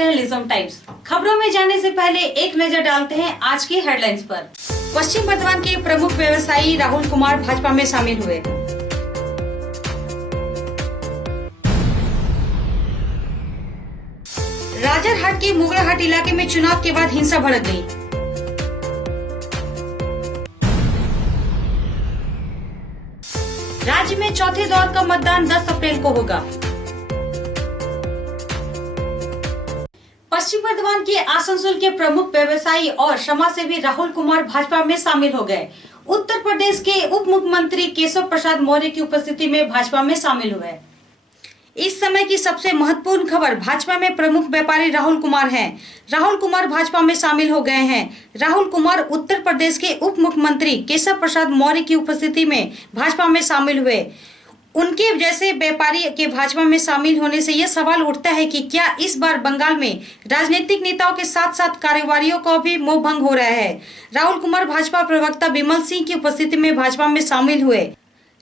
रहे हैं लिज्जम टाइम्स। खबरों में जाने से पहले एक नजर डालते हैं आज की हेडलाइंस पर। पश्चिम बर्धमान के प्रमुख व्यवसायी राहुल कुमार भाजपा में शामिल हुए। राजरहाट के मुगलाहाट इलाके में चुनाव के बाद हिंसा भड़क गई। राज्य में चौथे दौर का मतदान 10 अप्रैल को होगा। पश्चिम बर्धमान के आसनसोल के प्रमुख व्यवसायी और समाजसेवी राहुल कुमार भाजपा में शामिल हो गए। उत्तर प्रदेश के उप मुख्यमंत्री केशव प्रसाद मौर्य की उपस्थिति में भाजपा में शामिल हुए। इस समय की सबसे महत्वपूर्ण खबर, भाजपा में प्रमुख व्यापारी राहुल कुमार हैं। राहुल कुमार भाजपा में शामिल हो गए हैं। राहुल कुमार उत्तर प्रदेश के उप मुख्यमंत्री केशव प्रसाद मौर्य की उपस्थिति में भाजपा में शामिल हुए। उनके जैसे व्यापारी के भाजपा में शामिल होने से यह सवाल उठता है कि क्या इस बार बंगाल में राजनीतिक नेताओं के साथ साथ कारोबारियों को भी मोह भंग हो रहा है। राहुल कुमार भाजपा प्रवक्ता विमल सिंह की उपस्थिति में भाजपा में शामिल हुए।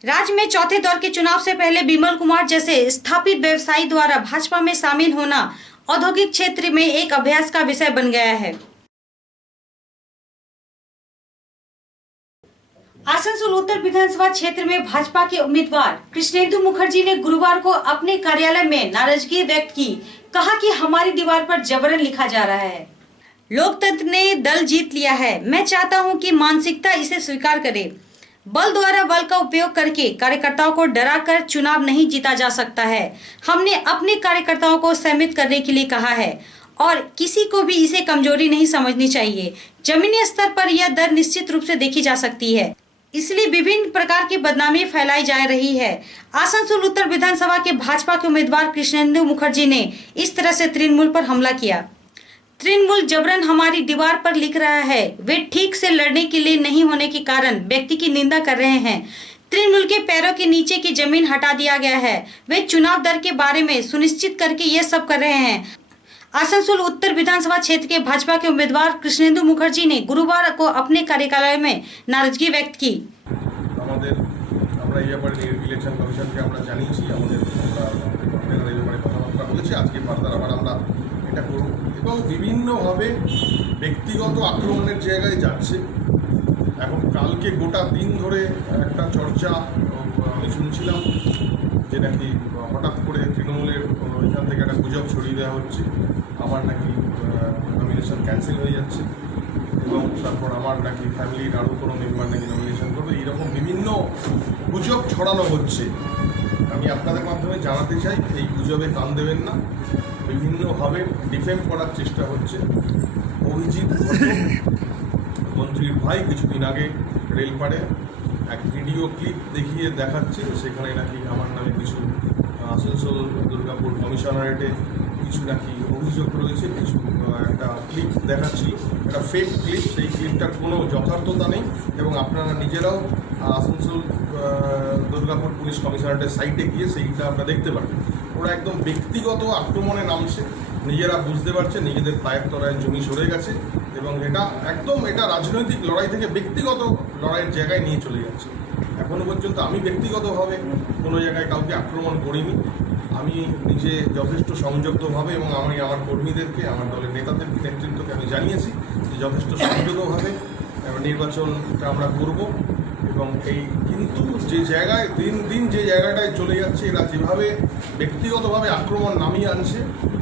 राज्य में चौथे दौर के चुनाव से पहले विमल कुमार जैसे स्थापित व्यवसायी द्वारा भाजपा में शामिल होना औद्योगिक क्षेत्र में एक अभ्यास का विषय बन गया है। आसनसोल उत्तर विधानसभा क्षेत्र में भाजपा के उम्मीदवार कृष्णेंदु मुखर्जी ने गुरुवार को अपने कार्यालय में नाराजगी व्यक्त की। कहा कि हमारी दीवार पर जबरन लिखा जा रहा है। लोकतंत्र ने दल जीत लिया है। मैं चाहता हूं कि मानसिकता इसे स्वीकार करे। बल द्वारा बल का उपयोग करके कार्यकर्ताओं को डराकर चुनाव नहीं जीता जा सकता है। हमने अपने कार्यकर्ताओं को सहमित करने के लिए कहा है और किसी को भी इसे कमजोरी नहीं समझनी चाहिए। जमीनी स्तर पर यह दर निश्चित रूप से देखी जा सकती है, इसलिए विभिन्न प्रकार की बदनामी फैलाई जा रही है। आसनसोल उत्तर विधानसभा के भाजपा के उम्मीदवार कृष्णेंदु मुखर्जी ने इस तरह से तृणमूल पर हमला किया। तृणमूल जबरन हमारी दीवार पर लिख रहा है। वे ठीक से लड़ने के लिए नहीं होने के कारण व्यक्ति की निंदा कर रहे हैं। तृणमूल के पैरों के नीचे की जमीन हटा दिया गया है। वे चुनाव दर के बारे में सुनिश्चित करके ये सब कर रहे हैं। आसनसोल उत्तर विधानसभा क्षेत्र के भाजपा के उम्मीदवार कृष्णेंदु मुखर्जी ने गुरुवार को अपने कार्यालय में नाराजगी व्यक्त की। বিভিন্নভাবে ব্যক্তিগত আক্রমণের জায়গায় যাচ্ছে। এখন কালকে গোটা দিন ধরে একটা চর্চা আমি শুনছিলাম যে নাকি হঠাৎ করে তৃণমূলের এখান থেকে একটা গুজব ছড়িয়ে দেওয়া হচ্ছে, আমার নাকি নমিনেশন ক্যান্সেল হয়ে যাচ্ছে এবং তারপর আমার নাকি ফ্যামিলির আরও কোনো মেম্বার নাকি নমিনেশন করবে, এইরকম বিভিন্ন গুজব ছড়ানো হচ্ছে। আমি আপনাদের মাধ্যমে জানাতে চাই, এই গুজবে কান দেবেন না। বিভিন্নভাবে ডিফেম করার চেষ্টা হচ্ছে। অভিজিৎ মন্ত্রীর ভাই কিছুদিন আগে রেলপাড়ে এক ভিডিও ক্লিপ দেখিয়ে দেখাচ্ছে, সেখানে নাকি আমার নামে কিছু আসানসোল দুর্গাপুর কমিশনারেটে কিছু নাকি অভিযোগ রয়েছে, কিছু একটা ক্লিপ দেখাচ্ছিল, একটা ফেক ক্লিপ। সেই ক্লিপটার কোনো যথার্থতা নেই এবং আপনারা নিজেরাও আসানসোল দুর্গাপুর পুলিশ কমিশনারেটের সাইটে গিয়ে সেইটা আপনারা দেখতে পারেন। ওরা একদম ব্যক্তিগত আক্রমণে নামছে, নিজেরা বুঝতে পারছে নিজেদের পায়ের তলায় জমি সরে গেছে এবং এটা রাজনৈতিক লড়াই থেকে ব্যক্তিগত লড়াইয়ের জায়গায় নিয়ে চলে যাচ্ছে। এখনও পর্যন্ত আমি ব্যক্তিগতভাবে কোনো জায়গায় কাউকে আক্রমণ করিনি। আমি নিজে যথেষ্ট সংযুক্তভাবে এবং আমি আমার কর্মীদেরকে, আমার দলের নেতাদেরকে, নেতৃত্বকে আমি জানিয়েছি যে যথেষ্ট সংযতভাবে নির্বাচনটা আমরা করব এবং কিন্তু যে জায়গায় দিন দিন যে জায়গাটায় চলে যাচ্ছে, এরা যেভাবে ব্যক্তিগতভাবে আক্রমণ নামিয়ে আনছে,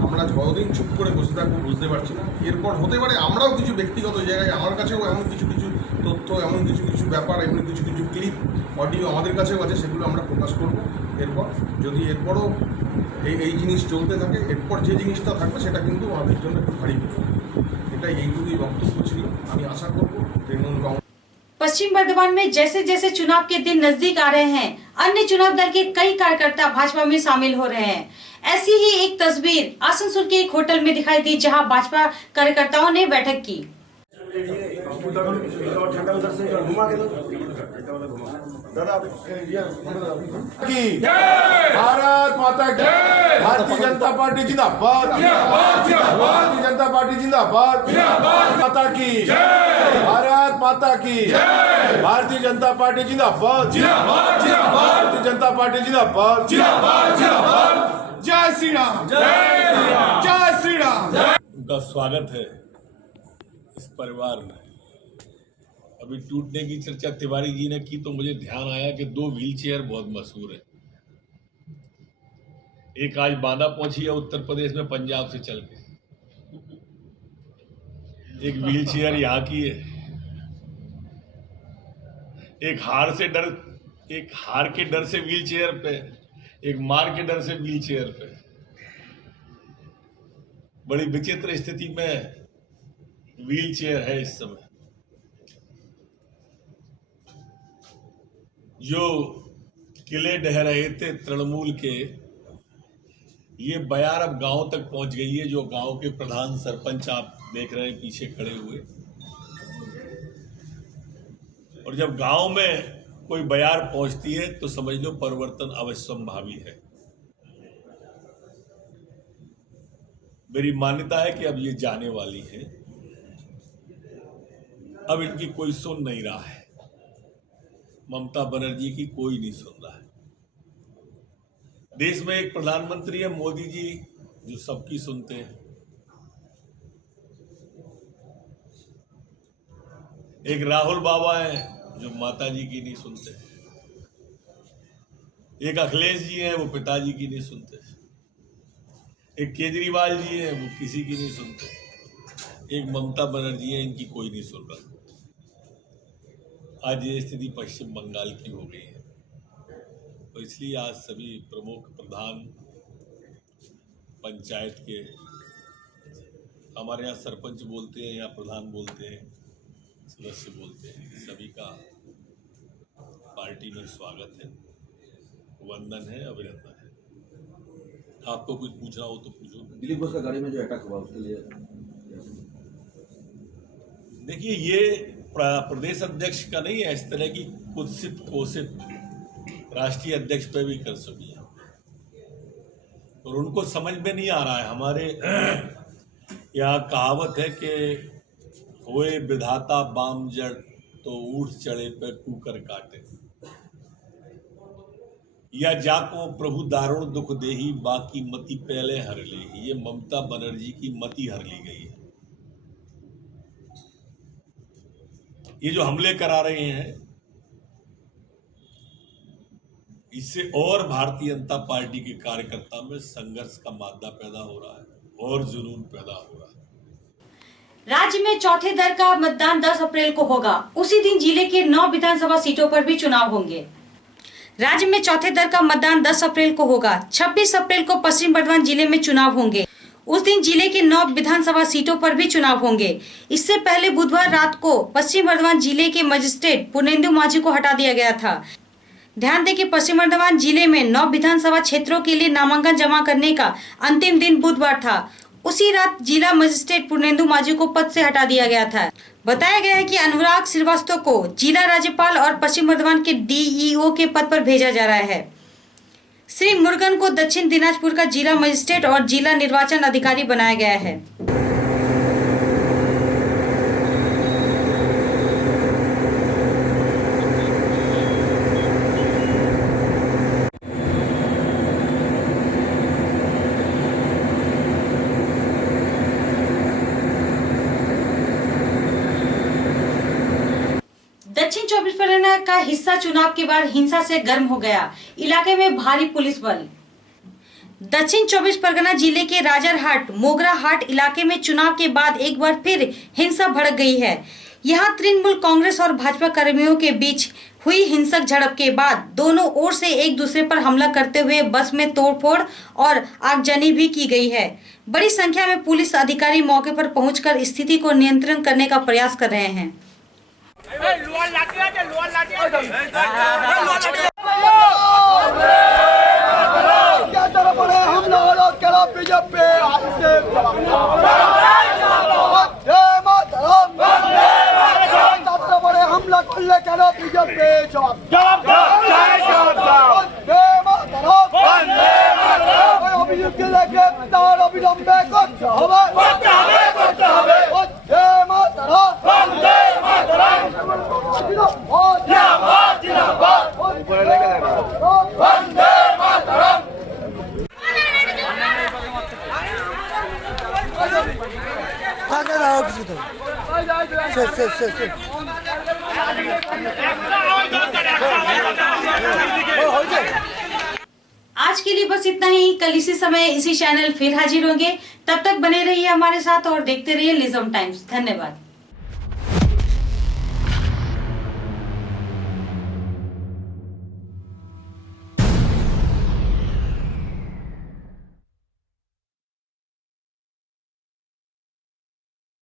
আমরা কতদিন চুপ করে বসে থাকবো বুঝতে পারছি না। এরপর হতে পারে আমরাও কিছু ব্যক্তিগত জায়গায়, আমার কাছেও এমন কিছু তথ্য, এমন কিছু ব্যাপার, এমন কিছু ক্লিপ, অডিও আমাদের কাছেও আছে, সেগুলো আমরা প্রকাশ করব। এরপর যদি এরপরও এই জিনিস চলতে থাকে, এরপর যে জিনিসটা থাকবে সেটা কিন্তু আমাদের জন্য একটু ভারী হবে। এটা এইটুকুই বক্তব্য ছিল। আমি আশা করব তৃণমূল কংগ্রেস। पश्चिम बर्धमान में जैसे जैसे चुनाव के दिन नजदीक आ रहे हैं, अन्य चुनाव दल के कई कार्यकर्ता भाजपा में शामिल हो रहे हैं। ऐसी ही एक तस्वीर आसनसोल के एक होटल में दिखाई दी, जहां भाजपा कार्यकर्ताओं ने बैठक की। भारत माता की, भारतीय जनता पार्टी जिंदाबाद, भारतीय जनता पार्टी जिंदाबाद, माता की, भारत माता की, भारतीय जनता पार्टी जिंदाबाद, भारतीय जनता पार्टी जिंदाबाद, जय श्री राम, जय श्री राम, जय श्री राम। आपका स्वागत है इस परिवार में। अभी टूटने की चर्चा तिवारी जी ने की तो मुझे ध्यान आया कि 2 व्हीलचेयर बहुत मशहूर है। एक आज बांदा पहुंची है उत्तर प्रदेश में पंजाब से चल के, एक व्हीलचेयर यहाँ की है। एक हार के डर से व्हीलचेयर पे, एक मार के डर से व्हीलचेयर पे। बड़ी विचित्र स्थिति में व्हीलचेयर है इस समय। जो किले ढह रहे थे तृणमूल के, ये बयार अब गांव तक पहुंच गई है। जो गांव के प्रधान सरपंच आप देख रहे हैं पीछे खड़े हुए, और जब गांव में कोई बयार पहुंचती है तो समझ लो परिवर्तन अवश्यंभावी है। मेरी मान्यता है कि अब ये जाने वाली है। अब इनकी कोई सुन नहीं रहा है। ममता बनर्जी की कोई नहीं सुन रहा है। देश में एक प्रधानमंत्री है मोदी जी, जो सबकी सुनते हैं। एक राहुल बाबा है जो माता जी की नहीं सुनते। एक अखिलेश जी हैं, वो पिताजी की नहीं सुनते। एक केजरीवाल जी हैं, वो किसी की नहीं सुनते। एक ममता बनर्जी है, इनकी कोई नहीं सुन रहा। आज ये स्थिति पश्चिम बंगाल की हो गई है। तो इसलिए आज सभी प्रमुख प्रधान पंचायत के, हमारे यहाँ सरपंच बोलते हैं या प्रधान बोलते हैं, सदस्य बोलते हैं, सभी का पार्टी में स्वागत है, वंदन है, अभिनंदन है। आपको कुछ पूछना हो तो पूछो। दिलीप घोष का गाड़ी में जो अटैक हुआ उसके लिए देखिए, ये प्रदेश अध्यक्ष का नहीं है। इस तरह की कुत्सित कोसित राष्ट्रीय अध्यक्ष पे भी कर सकी है, और उनको समझ में नहीं आ रहा है। हमारे यहाँ कहावत है कि होए विधाता बाम जड़ तो ऊठ चढ़े पे कुकर काटे, या जाको प्रभु दारुण दुख देही बाकी मति पहले हर ले। ये ममता बनर्जी की मति हर ली गई है। ये जो हमले करा रहे हैं, इससे और भारतीय जनता पार्टी के कार्यकर्ता में संघर्ष का मादा पैदा हो रहा है और जुनून पैदा हो रहा है। राज्य में चौथे दर का मतदान 10 अप्रैल को होगा। उसी दिन जिले के 9 विधानसभा सीटों पर भी चुनाव होंगे। राज्य में चौथे दर का मतदान 10 अप्रैल को होगा। 26 अप्रैल को पश्चिम बर्धमान जिले में चुनाव होंगे। उस दिन जिले के 9 विधानसभा सीटों पर भी चुनाव होंगे। इससे पहले बुधवार रात को पश्चिम बर्धमान जिले के मजिस्ट्रेट पूर्णेंदु माझी को हटा दिया गया था। ध्यान दें कि पश्चिम बर्धमान जिले में 9 विधानसभा क्षेत्रों के लिए नामांकन जमा करने का अंतिम दिन बुधवार था। उसी रात जिला मजिस्ट्रेट पूर्णेंदु माझी को पद से हटा दिया गया था। बताया गया है कि अनुराग श्रीवास्तव को जिला राज्यपाल और पश्चिम बर्धमान के डीईओ के पद पर भेजा जा रहा है। श्री मुरुगन को दक्षिण दिनाजपुर का जिला मजिस्ट्रेट और जिला निर्वाचन अधिकारी बनाया गया है। दक्षिण 24 परगना का हिस्सा चुनाव के बाद हिंसा से गर्म हो गया। इलाके में भारी पुलिस बल। दक्षिण 24 परगना जिले के राजरहाट मोगरा हाट इलाके में चुनाव के बाद एक बार फिर हिंसा भड़क गई है। यहां तृणमूल कांग्रेस और भाजपा कर्मियों के बीच हुई हिंसक झड़प के बाद दोनों ओर से एक दूसरे पर हमला करते हुए बस में तोड़फोड़ और आगजनी भी की गई है। बड़ी संख्या में पुलिस अधिकारी मौके पर पहुंचकर स्थिति को नियंत्रण करने का प्रयास कर रहे हैं। থাকে না কিছু তো শেষ आज के लिए बस इतना ही। कल इसी समय इसी चैनल फिर हाजिर होंगे। तब तक बने रहिए हमारे साथ और देखते रहिए लिज्म टाइम्स। धन्यवाद।